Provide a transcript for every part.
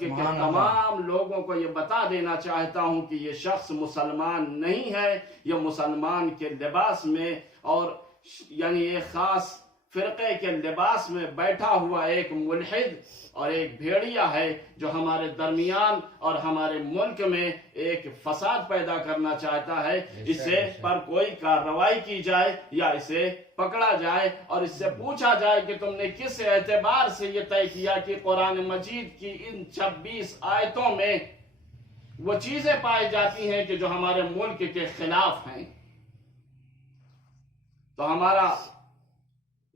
ملک کے تمام لوگوں کو یہ بتا دینا چاہتا ہوں کہ یہ شخص مسلمان نہیں ہے، یہ مسلمان کے لباس میں اور یعنی ایک خاص فرقے کے لباس میں بیٹھا ہوا ایک ملحد اور ایک بھیڑیا ہے جو ہمارے درمیان اور ہمارے ملک میں ایک فساد پیدا کرنا چاہتا ہے۔ اسے پر کوئی کارروائی کی جائے یا اسے پکڑا جائے اور اس سے پوچھا جائے کہ تم نے کس اعتبار سے یہ طے کیا کہ قرآن مجید کی ان 26 آیتوں میں وہ چیزیں پائی جاتی ہیں کہ جو ہمارے ملک کے خلاف ہیں۔ تو ہمارا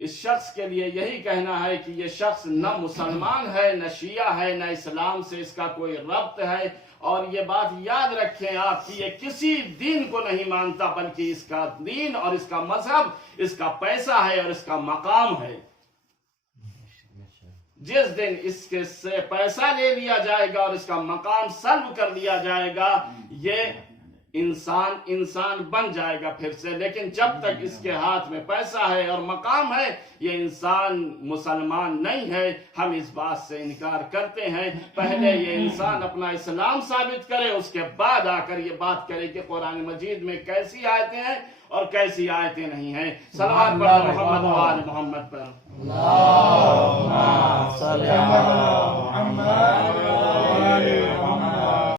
اس شخص کے لیے یہی کہنا ہے کہ یہ شخص نہ مسلمان ہے، نہ شیعہ ہے، نہ اسلام سے اس کا کوئی ربط ہے، اور یہ بات یاد رکھیں آپ کہ یہ کسی دین کو نہیں مانتا، بلکہ اس کا دین اور اس کا مذہب اس کا پیسہ ہے اور اس کا مقام ہے۔ جس دن اس کے سے پیسہ لے لیا جائے گا اور اس کا مقام سلب کر لیا جائے گا، یہ انسان بن جائے گا پھر سے، لیکن جب تک اس کے ہاتھ میں پیسہ ہے اور مقام ہے یہ انسان مسلمان نہیں ہے۔ ہم اس بات سے انکار کرتے ہیں۔ پہلے یہ انسان اپنا اسلام ثابت کرے، اس کے بعد آ کر یہ بات کرے کہ قرآن مجید میں کیسی آیتیں ہیں اور کیسی آیتیں نہیں ہیں۔ صلوات پڑھو محمد و آل محمد پر۔ اللہم صلی علی محمد و آل محمد۔